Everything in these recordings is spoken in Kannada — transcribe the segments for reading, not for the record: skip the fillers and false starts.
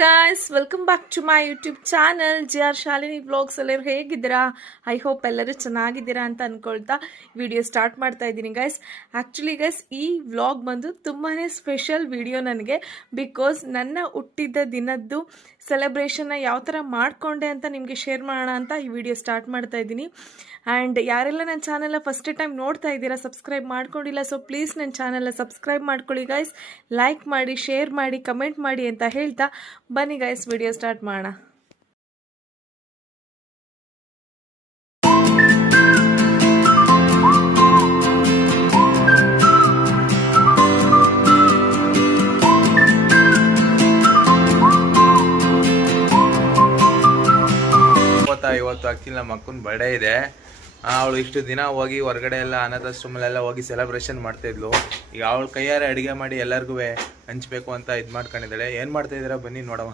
Guys, welcome back to my YouTube channel JR Shalini vlogs. ಎಲ್ಲರೂ ಹೇಗಿದ್ದೀರಾ? ಐ ಹೋಪ್ ಎಲ್ಲರೂ ಚೆನ್ನಾಗಿದ್ದೀರಾ ಅಂತ ಅಂದ್ಕೊಳ್ತಾ ವಿಡಿಯೋ ಸ್ಟಾರ್ಟ್ ಮಾಡ್ತಾ ಇದ್ದೀನಿ ಗೈಸ್. ಆ್ಯಕ್ಚುಲಿ ಗೈಸ್, ಈ ವ್ಲಾಗ್ ಬಂದು ತುಂಬಾ ಸ್ಪೆಷಲ್ ವಿಡಿಯೋ ನನಗೆ. ಬಿಕಾಸ್ ನನ್ನ ಹುಟ್ಟಿದ ದಿನದ್ದು ಸೆಲೆಬ್ರೇಷನ್ನ ಯಾವ ಥರ ಮಾಡಿಕೊಂಡೆ ಅಂತ ನಿಮಗೆ ಶೇರ್ ಮಾಡೋಣ ಅಂತ ಈ ವಿಡಿಯೋ ಸ್ಟಾರ್ಟ್ ಮಾಡ್ತಾ ಇದ್ದೀನಿ. ಆ್ಯಂಡ್ ಯಾರೆಲ್ಲ ನನ್ನ ಚಾನಲ್ನ ಫಸ್ಟ್ ಟೈಮ್ ನೋಡ್ತಾ ಇದ್ದೀರಾ, ಸಬ್ಸ್ಕ್ರೈಬ್ ಮಾಡ್ಕೊಂಡಿಲ್ಲ, ಸೊ ಪ್ಲೀಸ್ ನನ್ನ ಚಾನಲ್ನ ಸಬ್ಸ್ಕ್ರೈಬ್ ಮಾಡ್ಕೊಳ್ಳಿ ಗೈಸ್. ಲೈಕ್ ಮಾಡಿ, ಶೇರ್ ಮಾಡಿ, ಕಮೆಂಟ್ ಮಾಡಿ ಅಂತ ಹೇಳ್ತಾ ಬನ್ನಿ ಗೈಸ್ ವಿಡಿಯೋ ಸ್ಟಾರ್ಟ್ ಮಾಡೋಣ. ಇವತ್ತು ಆಕ್ಚುಲಿ ನಮ್ಮ ಅಕ್ಕನ ಬರ್ಡೇ ಇದೆ. ಅವಳು ಇಷ್ಟು ದಿನ ಹೋಗಿ ಹೊರಗಡೆ ಎಲ್ಲ ಅನಾಥಾಶ್ರಮಲೆಲ್ಲ ಹೋಗಿ ಸೆಲೆಬ್ರೇಷನ್ ಮಾಡ್ತಾ ಇದ್ಲು. ಈಗ ಅವಳು ಕೈಯಾರೆ ಅಡುಗೆ ಮಾಡಿ ಎಲ್ಲರಿಗೂ ಹಂಚ್ಬೇಕು ಅಂತ ಇದು ಮಾಡ್ಕೊಂಡಿದ್ದಾಳೆ. ಏನು ಮಾಡ್ತಾ ಇದ್ದೀರಾ ಬನ್ನಿ ನೋಡವ.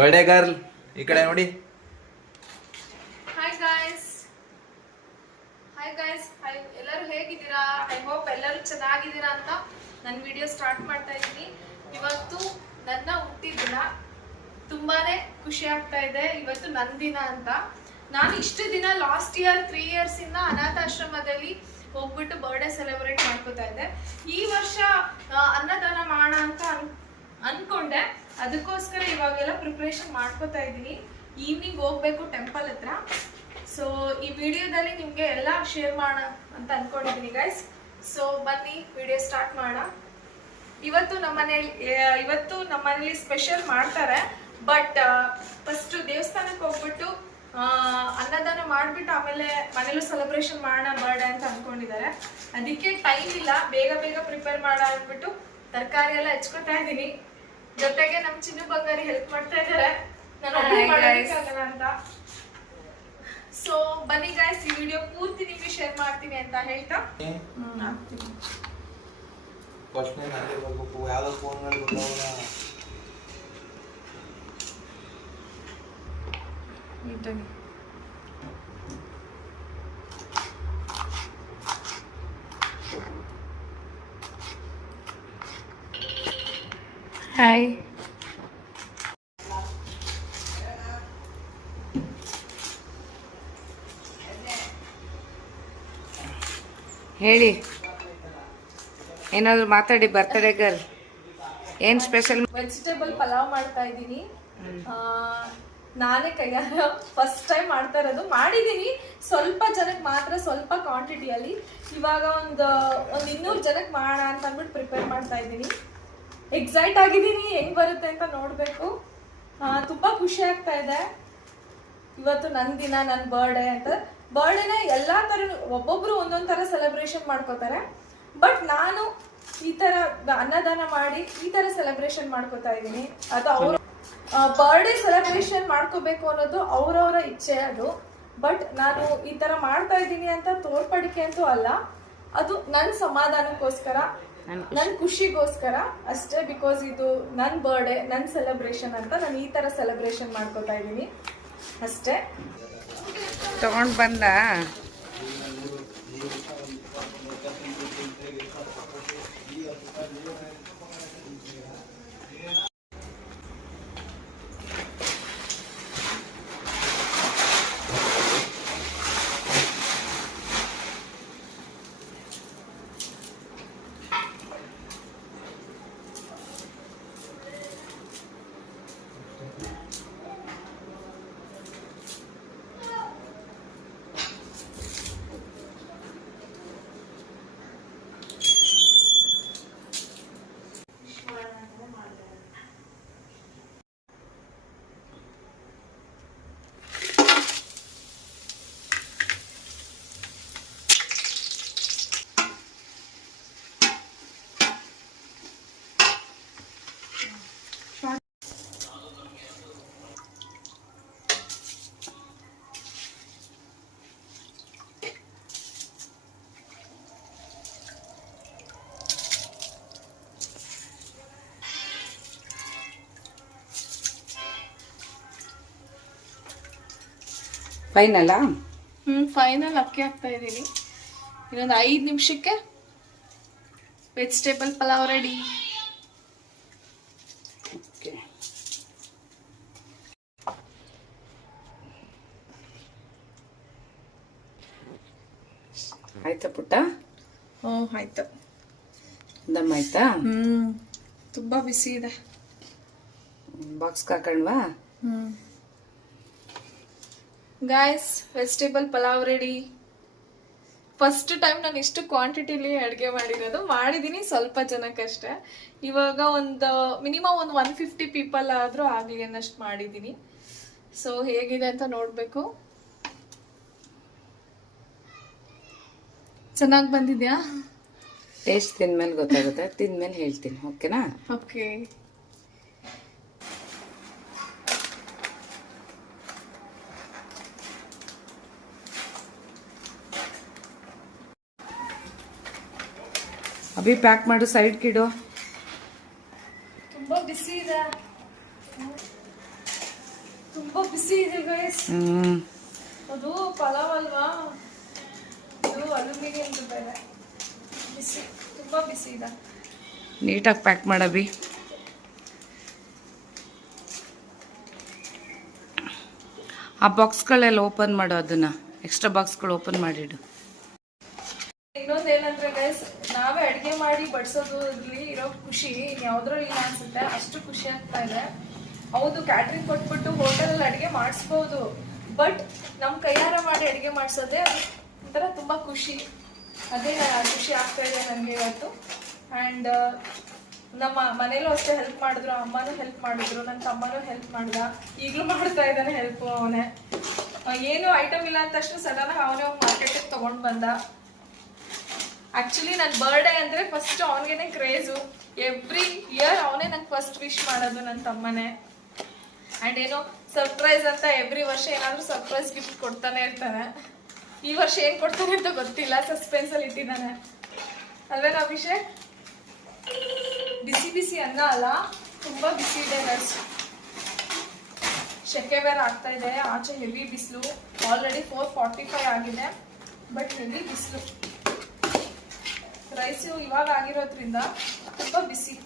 ಬರ್ಡೇ ಗರ್ಲ್ ಈ ಕಡೆ ನೋಡಿ. ಹಾಯ್ ಗಾಯ್ಸ್, ಎಲ್ಲರೂ ಹೇಗಿದ್ದೀರಾ? ಐ ಹೋಪ್ ಎಲ್ಲರೂ ಚೆನ್ನಾಗಿದ್ದೀರಾ ಅಂತ ನನ್ನ ವಿಡಿಯೋ ಸ್ಟಾರ್ಟ್ ಮಾಡ್ತಾ ಇದ್ದೀನಿ. ಇವತ್ತು ನನ್ನ ಹುಟ್ಟಿದ ದಿನ. ತುಂಬಾನೇ ಖುಷಿ ಆಗ್ತಾ ಇದೆ. ಇವತ್ತು ನನ್ನ ದಿನ ಅಂತ. ನಾನು ಇಷ್ಟು ದಿನ ಲಾಸ್ಟ್ ಇಯರ್ 3 years ಇಂದ ಅನಾಥಾಶ್ರಮದಲ್ಲಿ ಹೋಗ್ಬಿಟ್ಟು ಬರ್ಡೇ ಸೆಲೆಬ್ರೇಟ್ ಮಾಡ್ಕೋತಾ ಇದ್ದೆ. ಈ ವರ್ಷ ಅನ್ನದಾನ ಮಾಡೋಣ ಅಂತ ಅನ್ಕೊಂಡೆ. ಅದಕ್ಕೋಸ್ಕರ ಇವಾಗೆಲ್ಲ ಪ್ರಿಪ್ರೇಷನ್ ಮಾಡ್ಕೋತಾ ಇದ್ದೀನಿ. ಈವ್ನಿಂಗ್ ಹೋಗ್ಬೇಕು ಟೆಂಪಲ್ ಹತ್ರ. ಸೊ ಈ ವಿಡಿಯೋದಲ್ಲಿ ನಿಮ್ಗೆ ಎಲ್ಲ ಶೇರ್ ಮಾಡೋಣ ಅಂತ ಅನ್ಕೊಂಡಿದ್ದೀನಿ ಗೈಸ್. ಸೊ ಬನ್ನಿ ವಿಡಿಯೋ ಸ್ಟಾರ್ಟ್ ಮಾಡೋಣ. ಇವತ್ತು ನಮ್ಮ ಮನೇಲಿ ಸ್ಪೆಷಲ್ ಮಾಡ್ತಾರೆ. ಬಟ್ ಫಸ್ಟ್ ದೇವಸ್ಥಾನಕ್ಕೆ ಹೋಗ್ಬಿಟ್ಟು ಅನ್ನದಾನ ಮಾಡಿಬಿಟ್ಟು ಆಮೇಲೆ ಮನೇಲೂ ಸೆಲೆಬ್ರೇಷನ್ ಮಾಡೋಣ ಬರ್ಡೇ ಅಂತ ಅನ್ಕೊಂಡಿದ್ದಾರೆ. ಅದಕ್ಕೆ ಟೈಮ್ ಇಲ್ಲ, ಬೇಗ ಪ್ರಿಪೇರ್ ಮಾಡೋಣ ಅಂದ್ಬಿಟ್ಟು ತರಕಾರಿ ಎಲ್ಲ ಹೆಚ್ಕೊತಾ ಇದ್ದೀನಿ. ಜೊತೆಗೆ ನಮ್ಮ ಚಿನ್ನು ಬಂಗಾರಿ ಹೆಲ್ಪ್ ಮಾಡ್ತಾ ಇದ್ದಾರೆ ನಾನು ಅಂತ. ಸೊ ಬನ್ನಿ ಗೈಸ್, ಈ ವಿಡಿಯೋ ಪೂರ್ತಿ ನಿಮ್ಗೆ ಶೇರ್ ಮಾಡ್ತೀನಿ ಅಂತ ಹೇಳ್ತಾ ಹಾಯ್. ಹೇಳಿ, ಏನಾದ್ರು ಮಾತಾಡಿ. ಬರ್ತಡೇ ಗರ್ಲ್ ಏನ್ ಸ್ಪೆಷಲ್? ವೆಜಿಟೇಬಲ್ ಪಲಾವ್ ಮಾಡ್ತಾ ಇದ್ದೀನಿ. ನಾನೇ ಕೈಯಾರ ಫಸ್ಟ್ ಟೈಮ್ ಮಾಡ್ತಾ ಇರೋದು. ಮಾಡಿದ್ದೀನಿ ಸ್ವಲ್ಪ ಜನಕ್ಕೆ ಮಾತ್ರ, ಸ್ವಲ್ಪ ಕ್ವಾಂಟಿಟಿಯಲ್ಲಿ. ಇವಾಗ ಒಂದು 200 ಜನಕ್ಕೆ ಮಾಡೋಣ ಅಂತ ಅಂದ್ಬಿಟ್ಟು ಪ್ರಿಪೇರ್ ಮಾಡ್ತಾ ಇದ್ದೀನಿ. ಎಕ್ಸೈಟ್ ಆಗಿದ್ದೀನಿ, ಹೆಂಗ್ ಬರುತ್ತೆ ಅಂತ ನೋಡ್ಬೇಕು. ತುಂಬಾ ಖುಷಿ ಆಗ್ತಾ ಇದೆ. ಇವತ್ತು ನನ್ನ ದಿನ, ನನ್ನ ಬರ್ಡೇ ಅಂತ. ಬರ್ಡೇನ ಎಲ್ಲಾ ತರ ಒಬ್ಬೊಬ್ರು ಒಂದೊಂದ್ ತರ ಸೆಲೆಬ್ರೇಷನ್ ಮಾಡ್ಕೋತಾರೆ. ಬಟ್ ನಾನು ಈ ತರ ಅನ್ನದಾನ ಮಾಡಿ ಈ ತರ ಸೆಲೆಬ್ರೇಷನ್ ಮಾಡ್ಕೋತಾ ಇದ್ದೀನಿ. ಅದು ಅವ್ರ ಬರ್ಡೇ ಸೆಲೆಬ್ರೇಷನ್ ಮಾಡ್ಕೋಬೇಕು ಅನ್ನೋದು ಅವ್ರವ್ರ ಇಚ್ಛೆ ಅದು. ಬಟ್ ನಾನು ಈ ತರ ಮಾಡ್ತಾ ಇದ್ದೀನಿ ಅಂತ ತೋರ್ಪಡಿಕೆ ಅಂತೂ ಅಲ್ಲ. ಅದು ನನ್ನ ಸಮಾಧಾನಕ್ಕೋಸ್ಕರ, ನನ್ನ ಖುಷಿಗೋಸ್ಕರ ಅಷ್ಟೇ. ಬಿಕಾಸ್ ಇದು ನನ್ನ ಬರ್ಡೇ, ನನ್ನ ಸೆಲೆಬ್ರೇಷನ್ ಅಂತ ನಾನು ಈ ತರ ಸೆಲೆಬ್ರೇಷನ್ ಮಾಡ್ಕೋತಾ ಇದ್ದೀನಿ ಅಷ್ಟೇ. ತಗೊಂಡ್ ಬಂದ ಫೈನಲ್ಲಾ? ಫೈನಲ್ ಅಕ್ಕಿ ಹಾಕ್ತಾ ಇದ್ದೀನಿ. ಇನ್ನೊಂದು 5 ನಿಮಿಷಕ್ಕೆ ವೆಜಿಟೇಬಲ್ ಪಲಾವ್ ರೆಡಿ. ಓಕೆ, ಆಯ್ತಾ ಪುಟ್ಟ? ಹ್ಞೂ ಆಯ್ತು. ದಮ್ ಆಯ್ತಾ? ತುಂಬ ಬಿಸಿ ಇದೆ. ಬಾಕ್ಸ್ ಹಾಕೊಂಡ್ವಾ? Guys, vegetable pulao ready. First time ನಾನು ಇಷ್ಟು ಕ್ವಾಂಟಿಟಿಲಿ ಅಡುಗೆ ಮಾಡಿದ್ದೀನಿ ಸ್ವಲ್ಪ ಜನಕ್ಕಷ್ಟೇ. ಇವಾಗ ಒಂದು ಮಿನಿಮಮ್ ಒಂದು 150 ಪೀಪಲ್ ಆದರೂ ಆಗಲಿ ಅನ್ನಷ್ಟು ಮಾಡಿದ್ದೀನಿ. ಸೊ ಹೇಗಿದೆ ಅಂತ ನೋಡಬೇಕು. ಚೆನ್ನಾಗಿ ಬಂದಿದ್ಯಾ? ಟೇಸ್ಟ್ ತಿಂದ್ಮೇಲೆ ಗೊತ್ತಾಗುತ್ತೆ, ತಿಂದ್ಮೇಲೆ ಹೇಳ್ತೀನಿ. ಓಕೆನಾ? ಓಕೆ. ಅಭಿ ಪ್ಯಾಕ್ ಮಾಡು, ಸೈಡ್ ಕಿಡು. ತುಂಬಾ ಬಿಸಿ ಇದೆ, ತುಂಬಾ ಬಿಸಿ ಇದೆ ಗೈಸ್. ಅದು ಪಲಾವ್ ಅಲ್ವಾ, ಇದು ಅಲ್ಯೂಮಿನಿಯಂ ಬೇರೆ. ಬಿಸಿ, ತುಂಬಾ ಬಿಸಿ ಇದೆ. ನೀಟಾಗಿ ಪ್ಯಾಕ್ ಮಾಡಬಿ. ಆ ಬಾಕ್ಸ್ಗಳೆಲ್ಲ ಓಪನ್ ಮಾಡು, ಅದನ್ನ ಎಕ್ಸ್ಟ್ರಾ ಬಾಕ್ಸ್ಗಳು ಓಪನ್ ಮಾಡಿಡು. ಇನ್ನೊಂದೇನಂದ್ರೆ ಗೈಸ್, ನಾವೇ ಅಡುಗೆ ಮಾಡಿ ಬಡಿಸೋದ್ರಲ್ಲಿ ಇರೋ ಖುಷಿ ಯಾವ್ದ್ರಲ್ಲಿ ಇಲ್ಲ ಅನ್ಸುತ್ತೆ. ಅಷ್ಟು ಖುಷಿ ಆಗ್ತಾ ಇದೆ. ಹೌದು, ಕ್ಯಾಟ್ರಿಂಗ್ ಕೊಟ್ಬಿಟ್ಟು ಹೋಟೆಲಲ್ಲಿ ಅಡುಗೆ ಮಾಡಿಸ್ಬೋದು, ಬಟ್ ನಮ್ಮ ಕೈಯಾರ ಮಾಡಿ ಅಡುಗೆ ಮಾಡಿಸೋದೇ ಒಂಥರ ತುಂಬ ಖುಷಿ. ಅದೇ ಖುಷಿ ಆಗ್ತಾ ಇದೆ ನನಗೆ ಇವತ್ತು. ಆ್ಯಂಡ್ ನಮ್ಮ ಮನೇಲೂ ಅಷ್ಟೇ ಹೆಲ್ಪ್ ಮಾಡಿದ್ರು, ಅಮ್ಮನೂ ಹೆಲ್ಪ್ ಮಾಡಿದ್ರು, ನನ್ನ ತಮ್ಮನೂ ಹೆಲ್ಪ್ ಮಾಡ್ದ, ಈಗಲೂ ಮಾಡ್ತಾ ಇದ್ದಾನೆ ಹೆಲ್ಪ್. ಅವನೇ ಏನು ಐಟಮ್ ಇಲ್ಲ ಅಂತ ತಕ್ಷಣ ಸಡನ್ನಾಗಿ ಅವನೇ ಮಾರ್ಕೆಟಿಗೆ ತೊಗೊಂಡು ಬಂದ. ಆ್ಯಕ್ಚುಲಿ ನನ್ನ ಬರ್ಡೇ ಅಂದರೆ ಫಸ್ಟ್ ಅವನಿಗೆ ಕ್ರೇಜು. ಎವ್ರಿ ಇಯರ್ ಅವನೇ ನಂಗೆ ಫಸ್ಟ್ ವಿಶ್ ಮಾಡೋದು, ನನ್ನ ತಮ್ಮನೇ. ಆ್ಯಂಡ್ ಏನೋ ಸರ್ಪ್ರೈಸ್ ಅಂತ ಎವ್ರಿ ವರ್ಷ ಏನಾದರೂ ಸರ್ಪ್ರೈಸ್ ಗಿಫ್ಟ್ ಕೊಡ್ತಾನೆ ಇರ್ತಾನೆ. ಈ ವರ್ಷ ಏನು ಕೊಡ್ತಾನೆ ಅಂತ ಗೊತ್ತಿಲ್ಲ, ಸಸ್ಪೆನ್ಸಲ್ಲಿ ಇಟ್ಟಿದ್ದಾನೆ ಅಲ್ವೇನೋ ಅಭಿಷೇಕ್? ಬಿಸಿ ಬಿಸಿ ಅನ್ನ ಅಲ್ಲ, ತುಂಬ ಬಿಸಿ ಇದೆ ಗೈಸ್. ಶೆಕೆ ಬೇರೆ ಆಗ್ತಾ ಇದೆ, ಆಚೆ ಹೆವಿ ಬಿಸಿಲು. ಆಲ್ರೆಡಿ 4:45 ಆಗಿದೆ, ಬಟ್ ಹೆವಿ ಬಿಸಿಲು. ರೈಸು ಇವಾಗ ಆಗಿರೋದ್ರಿಂದ ತುಂಬ ಬಿಸಿ.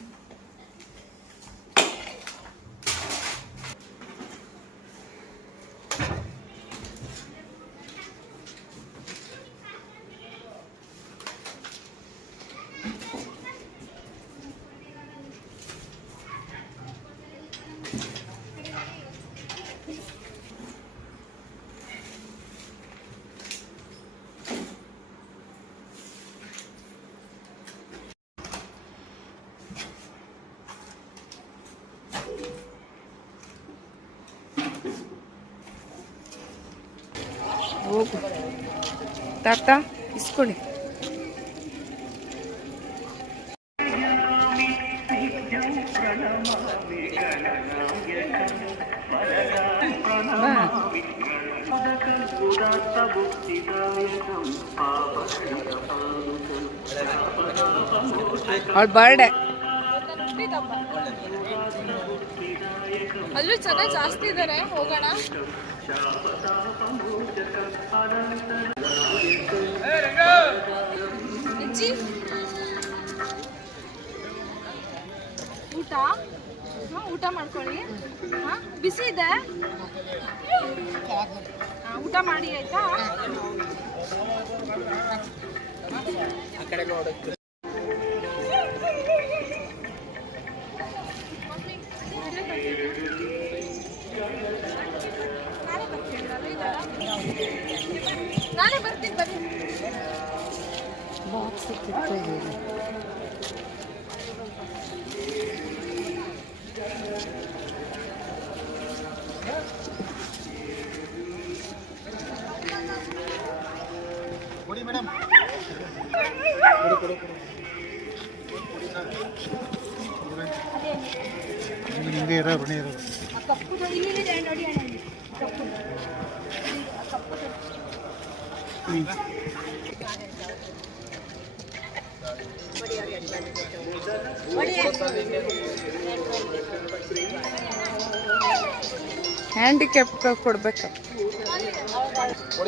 ಹೋಗು ತಾತ, ಇಸ್ಕೊಳ್ಳಿ. ಅವಳ ಬರ್ಡೇ ಅಲ್ಲೂ ಜನ ಜಾಸ್ತಿ ಇದ್ದಾರೆ, ಹೋಗೋಣ. ಅಜ್ಜಿ ಊಟ? ಊಟ ಮಾಡ್ಕೊಳ್ಳಿ. ಬಿಸಿ ಇದೆ, ಊಟ ಮಾಡಿ ಆಯ್ತಾ? ನಾನೇ ಬರ್ತೀನಿ, ಬನ್ನಿ. ಬಾಕ್ಸ್ ಮೇಡಮ್ ಹಿಂಗೆ ಇರೋ ಋಣಿ ಇರೋದು. ಹ್ಯಾಂಡಿಕ್ಯಾಪ್ ಕೊಡ್ಬೇಕು,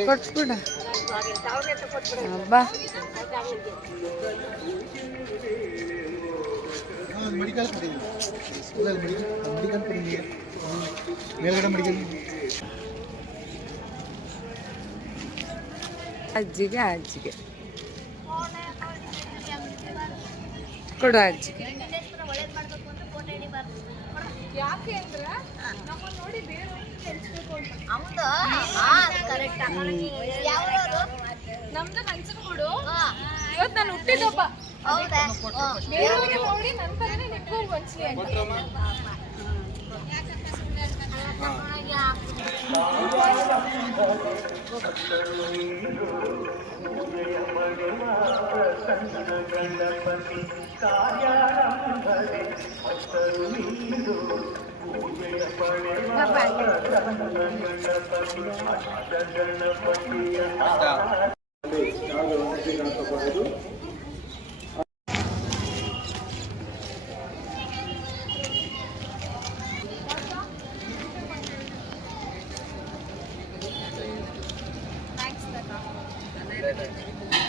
ಕೊಟ್ಬಿಡ. ಹಬ್ಬ ಮೆಡಿಕಲ್ ಕೊಟ್ಟಿದ್ದೀನಿ ಸ್ಕೂಲಲ್ಲಿ ಮೆಡಿಕಲ್ ಕೊಟ್ಟಿದ್ದೀನಿ ಮೇಲ್ಗಡೆ ಮೆಡಿಕಲ್ ಅಜ್ಜಿಗೆ ಕೊಡು ಅಜ್ಜಿಗೆ. ಯಾಕೆ ಅಂದ್ರೆ ನಮ್ಮನ್ನ ನೋಡಿ ಬೇರೆಯವ್ರಿಗೆ ಕೆಲ್ಸ್ಬೇಕು ಅಂತ. ನಮ್ದು ನಂಜನಗೂಡು. ಇವತ್ತು ನಾನು ಹುಟ್ಟಿದಬ್ಬ. ಬೇರೆಯವ್ರಿಗೆ ನೋಡಿ ನಂತರನೇ ನಿಮ್ಗೂ ಹೊಂಚ್ಲಿ ಅಂತ.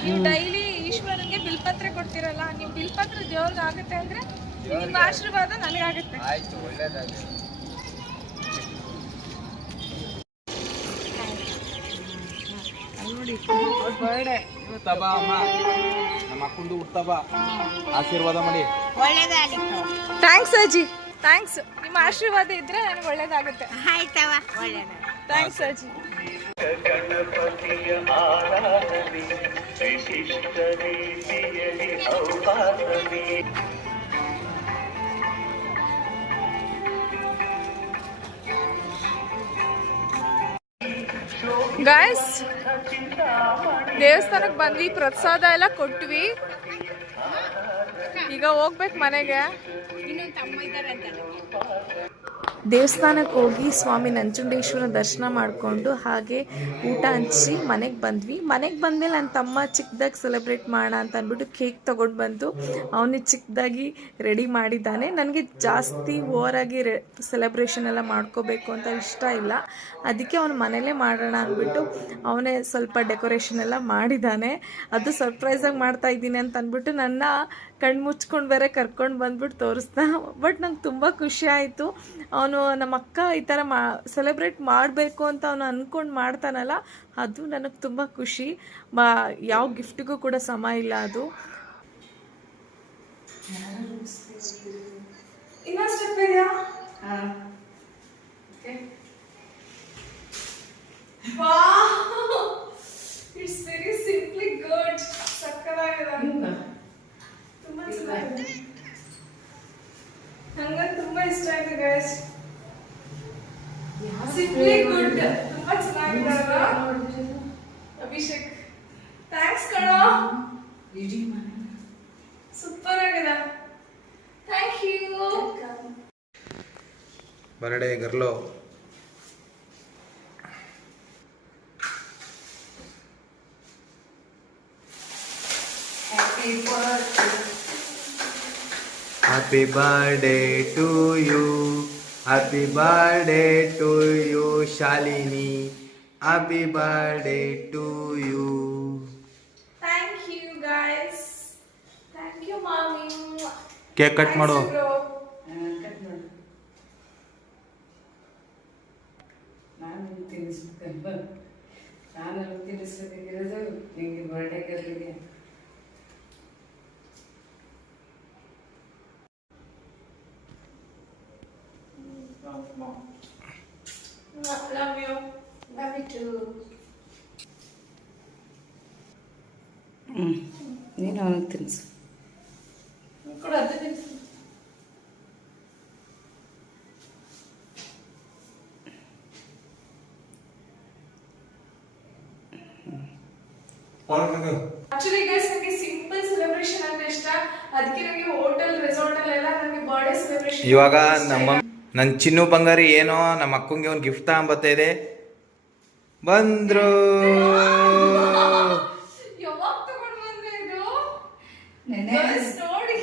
ನೀವು ಡೈಲಿ ಈಶ್ವರನಿಗೆ ಬಿಲ್ಪತ್ರೆ ಕೊಡ್ತಿರಲ್ಲ, ನೀವು ಬಿಲ್ಪತ್ರೆ ದೇವ್ರಿಗೆ ಆಗುತ್ತೆ ಅಂದ್ರೆ ನಿಮ್ಮ ಆಶೀರ್ವಾದ ನನಗಾಗುತ್ತೆ. ಆಯ್ತು, ಒಳ್ಳೇದಾಗಲಿ. ನೋಡಿ ಬರ್ಡೇ ಹುಟ್ಟಬ್ಬ ಅಮ್ಮ, ನಮ್ಮ ಅಕ್ಕಂದು ಹುಟ್ಟಬ್ಬ, ಆಶೀರ್ವಾದ ಮಾಡಿ. ಥ್ಯಾಂಕ್ಸ್ ಅಜ್ಜಿ, ಥ್ಯಾಂಕ್ಸ್. ನಿಮ್ಮ ಆಶೀರ್ವಾದ ಇದ್ರೆ ನನಗೆ ಒಳ್ಳೇದಾಗುತ್ತೆ. ಆಯ್ತವ ಒಳ್ಳೇದ. ಥ್ಯಾಂಕ್ಸ್ ಅಜ್ಜಿ. ಗಣಪತಿಯ ಆರಾಧನೆ ವಿಶಿಷ್ಟ ರೀತಿಯಲ್ಲಿ ಔಪಾಸನೆ. ಗಾಯ್ಸ್, ದೇವಸ್ಥಾನಕ್ಕೆ ಬಂದ್ವಿ, ಪ್ರಸಾದ ಎಲ್ಲ ಕೊಟ್ವಿ, ಈಗ ಹೋಗ್ಬೇಕು ಮನೆಗೆ. ದೇವಸ್ಥಾನಕ್ಕೆ ಹೋಗಿ ಸ್ವಾಮಿ ನಂಜುಂಡೇಶ್ವರ ದರ್ಶನ ಮಾಡಿಕೊಂಡು ಹಾಗೆ ಊಟ ಹಂಚಿ ಮನೆಗೆ ಬಂದ್ವಿ. ಮನೆಗೆ ಬಂದಮೇಲೆ ನನ್ನ ತಮ್ಮ ಚಿಕ್ಕದಾಗಿ ಸೆಲೆಬ್ರೇಟ್ ಮಾಡೋಣ ಅಂತ ಅಂದ್ಬಿಟ್ಟು ಕೇಕ್ ತೊಗೊಂಡು ಬಂದು ಅವನು ಚಿಕ್ಕದಾಗಿ ರೆಡಿ ಮಾಡಿದ್ದಾನೆ. ನನಗೆ ಜಾಸ್ತಿ ಓವರಾಗಿ ಸೆಲೆಬ್ರೇಷನ್ ಎಲ್ಲ ಮಾಡ್ಕೋಬೇಕು ಅಂತ ಇಷ್ಟ ಇಲ್ಲ, ಅದಕ್ಕೆ ಅವನು ಮನೇಲೇ ಮಾಡೋಣ ಅಂದ್ಬಿಟ್ಟು ಅವನೇ ಸ್ವಲ್ಪ ಡೆಕೋರೇಷನ್ ಎಲ್ಲ ಮಾಡಿದ್ದಾನೆ. ಅದು ಸರ್ಪ್ರೈಸಾಗಿ ಮಾಡ್ತಾ ಇದ್ದೀನಿ ಅಂತ ಅಂದ್ಬಿಟ್ಟು ನನ್ನ ಕಣ್ಣು ಮುಚ್ಕೊಂಡು ಬೇರೆ ಕರ್ಕೊಂಡು ಬಂದ್ಬಿಟ್ಟು ತೋರಿಸ್ದ. ಬಟ್ ನಂಗೆ ತುಂಬ ಖುಷಿ ಆಯಿತು. ಅವನು ನಮ್ಮ ಅಕ್ಕ ಈ ಥರ ಸೆಲೆಬ್ರೇಟ್ ಮಾಡಬೇಕು ಅಂತ ಅವನು ಅಂದ್ಕೊಂಡು ಮಾಡ್ತಾನಲ್ಲ, ಅದು ನನಗೆ ತುಂಬ ಖುಷಿ. ಯಾವ ಗಿಫ್ಟಿಗೂ ಕೂಡ ಸಮ ಇಲ್ಲ ಅದು. ಇನ್ನೊಂದು ಇದೆಯಾ? It's very simply good. ಸಕ್ಕತ್ತಾಗಿದೆ, ತುಂಬಾ ಚೆನ್ನಾಗಿದೆ, ನಂಗೆ ತುಂಬಾ ಇಷ್ಟ ಆಯ್ತು ಗೈಸ್. ಸಿಂಪ್ಲಿ ಗುಡ್, ತುಂಬಾ ಚೆನ್ನಾಗಿದೆ ಅಲ್ವಾ ಅಭಿಷೇಕ್? ಥ್ಯಾಂಕ್ಸ್ ಕಣೋ, ಸೂಪರ್ ಆಗಿದೆ, ಥ್ಯಾಂಕ್ ಯು. ಬರ್ಡೇ ಗರ್ಲೋ. Happy birthday to you, happy birthday to you Shalini, happy birthday to you. Thank you guys, thank you mommy. Cake cut ಮಾಡು. ನಾನು ತಿನ್ನಿಸ್ಬೇಕಿರೋದು ನಿಮಗೆ birthday ಗರ್ಲಿಗೆ. Love you. Love you too. ನೀನು ಅವನಿಗೆ ತಿನ್ನಿಸು. ಕೂಡ ಅದು ತಿನ್ನಿಸು. ಆಕ್ಚುಲಿ ಗೈಸ್, ನನಗೆ ಸಿಂಪಲ್ ಸೆಲೆಬ್ರೇಷನ್ ಅಂದ್ರೆ ಇಷ್ಟ, ಅದಕ್ಕೆ ನನಗೆ ಹೋಟೆಲ್ ರೆಸಾರ್ಟ್ ಅಲ್ಲೆಲ್ಲ ನನಗೆ ಬರ್ಡೇ ಸೆಲೆಬ್ರೇಷನ್. ಇವಾಗ ನನ್ನ ಚಿನ್ನು ಬಂಗಾರಿ ಏನೋ ನಮ್ಮ ಅಕ್ಕಂಗೆ ಒಂದು ಗಿಫ್ಟ್ ತಗೊಂಬತ್ತಾ ಇದೆ. ಬಂದ್ರು. ಯಾವಾಗ ತಗೊಂಡು ಬಂದೆ ಇದು? Guys, ನೋಡಿ,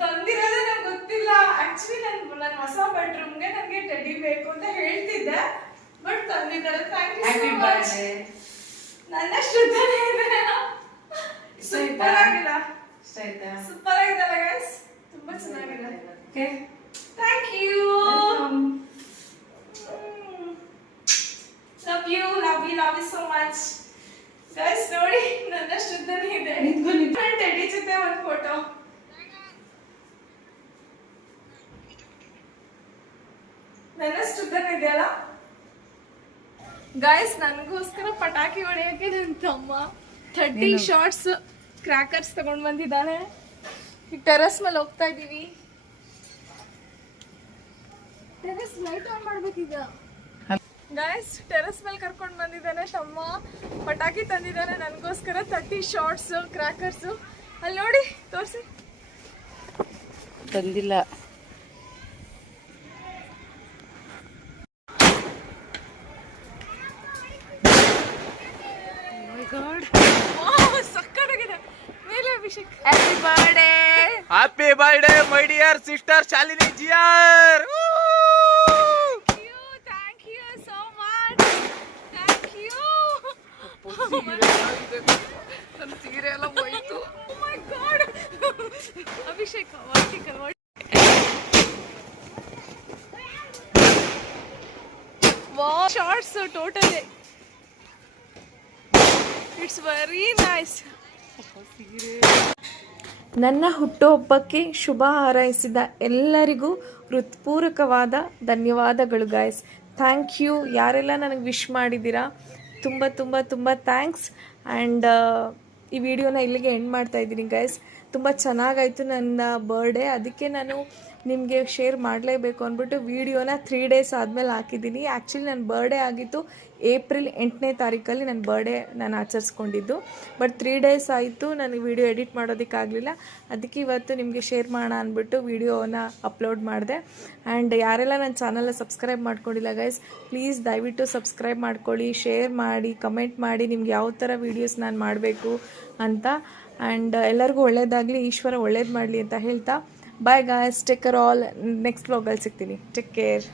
ತಂದಿರೋದೇ ನಂಗೆ ಗೊತ್ತಿಲ್ಲ. ಆಕ್ಚುಲಿ ನನ್ನ ಹೊಸ ಬೆಡ್ರೂಮ್ಗೆ ನನಗೆ ಟೆಡಿ ಬೇಕು ಅಂತ ಹೇಳ್ತಿದ್ದೆ, ಬಟ್ ತಂದಿದ್ದಾರೆ. Thank you so much. ನನ್ನಷ್ಟು ಉದ್ದನೇ ಇದೆ. ಸೂಪರ್ ಆಗಿಲ್ಲ? ಇಷ್ಟ ಆಯ್ತಾ? ಸೂಪರ್ ಆಗಿದಲ್ಲ ಗೈಸ್, ತುಂಬಾ ಚೆನ್ನಾಗಿದೆ. Okay thank you. Love you so much guys. ನೋಡಿ ನನ್ನಷ್ಟು ಉದ್ದನೇ ಇದೆ. ಟೆಡಿ ಜೊತೆ ಒಂದು ಫೋಟೋ. ನನ್ನಷ್ಟು ಉದ್ದನೇ ಇದೆಯಲ್ಲ ಗೈಸ್. ನನಗೋಸ್ಕರ ಪಟಾಕಿ ಹೊಡೆಯೋಕೆ ನನ್ನ ತಮ್ಮ 30 ಶಾರ್ಟ್ಸ್ ಕ್ರ್ಯಾಕರ್ಸ್ ತಗೊಂಡ್ ಬಂದಿದ್ದಾನೆ. ಈಗ ಟೆರಸ್ ಮೇಲೆ ಹೋಗ್ತಾ ಇದೀವಿ. ಟೆರಸ್ ಲೈಟ್ ಆನ್ ಮಾಡ್ಬೇಕೀಗ ಗೈಸ್. ಟೆರಸ್ ಮೇಲೆ ಕರ್ಕೊಂಡು ಬಂದಿದ್ದಾನೆ ತಮ್ಮ. ಪಟಾಕಿ ತಂದಿದ್ದಾನೆ ನನಗೋಸ್ಕರ 30 ಶಾರ್ಟ್ಸ್ ಕ್ರ್ಯಾಕರ್ಸ್. ಅಲ್ಲಿ ನೋಡಿ ತೋರಿಸಿ. ತಂದಿಲ್ಲ. ಸಕ್ಕತ್ತಾಗಿದೆ. ಮೇಲೆ Abhishek. Happy birthday my dear sister Shalini ಜಿಯರ್. Thank you so much. Thank you. ನನ್ನ ಸೀರೆ ಎಲ್ಲ ಹೋಯ್ತು. Oh my God. Abhishek vertical wow shorts totally. It's very nice. ನನ್ನ ಹುಟ್ಟುಹಬ್ಬಕ್ಕೆ ಶುಭ ಹಾರೈಸಿದ ಎಲ್ಲರಿಗೂ ಹೃತ್ಪೂರ್ವಕವಾದ ಧನ್ಯವಾದಗಳು ಗಾಯ್ಸ್. Thank you. ಯಾರೆಲ್ಲ ನನಗೆ ವಿಶ್ ಮಾಡಿದ್ದೀರಾ ತುಂಬ ತುಂಬ ತುಂಬ ಥ್ಯಾಂಕ್ಸ್. ಆ್ಯಂಡ್ ಈ ವಿಡಿಯೋನ ಇಲ್ಲಿಗೆ ಎಂಡ್ ಮಾಡ್ತಾ ಇದ್ದೀನಿ ಗೈಸ್. ತುಂಬ ಚೆನ್ನಾಗಾಯಿತು ನನ್ನ ಬರ್ಡೇ. ಅದಕ್ಕೆ ನಾನು ನಿಮಗೆ ಶೇರ್ ಮಾಡಲೇಬೇಕು ಅಂದ್ಬಿಟ್ಟು ವಿಡಿಯೋನ 3 ಡೇಸ್ ಆದಮೇಲೆ ಹಾಕಿದ್ದೀನಿ. ಆ್ಯಕ್ಚುಲಿ ನನ್ನ ಬರ್ಡೇ ಆಗಿತ್ತು ಏಪ್ರಿಲ್ 8ನೇ ತಾರೀಕಲ್ಲಿ ನನ್ನ ಬರ್ಡೇ ನಾನು ಆಚರಿಸ್ಕೊಂಡಿದ್ದು. ಬಟ್ 3 ಡೇಸ್ ಆಯಿತು ನನಗೆ ವಿಡಿಯೋ ಎಡಿಟ್ ಮಾಡೋದಕ್ಕಾಗಲಿಲ್ಲ. ಅದಕ್ಕೆ ಇವತ್ತು ನಿಮಗೆ ಶೇರ್ ಮಾಡೋಣ ಅಂದ್ಬಿಟ್ಟು ವಿಡಿಯೋನ ಅಪ್ಲೋಡ್ ಮಾಡಿದೆ. ಆ್ಯಂಡ್ ಯಾರೆಲ್ಲ ನನ್ನ ಚಾನಲ್ನ ಸಬ್ಸ್ಕ್ರೈಬ್ ಮಾಡ್ಕೊಂಡಿಲ್ಲ ಗೈಸ್, ಪ್ಲೀಸ್ ದಯವಿಟ್ಟು ಸಬ್ಸ್ಕ್ರೈಬ್ ಮಾಡ್ಕೊಳ್ಳಿ, ಶೇರ್ ಮಾಡಿ, ಕಮೆಂಟ್ ಮಾಡಿ ನಿಮ್ಗೆ ಯಾವ ಥರ ವೀಡಿಯೋಸ್ ನಾನು ಮಾಡಬೇಕು ಅಂತ. ಆ್ಯಂಡ್ ಎಲ್ಲರಿಗೂ ಒಳ್ಳೇದಾಗಲಿ, ಈಶ್ವರ ಒಳ್ಳೇದು ಮಾಡಲಿ ಅಂತ ಹೇಳ್ತಾ bye guys. Take care all. Next ವ್ಲಾಗಲ್ಲಿ ಸಿಗ್ತೀನಿ. Take care.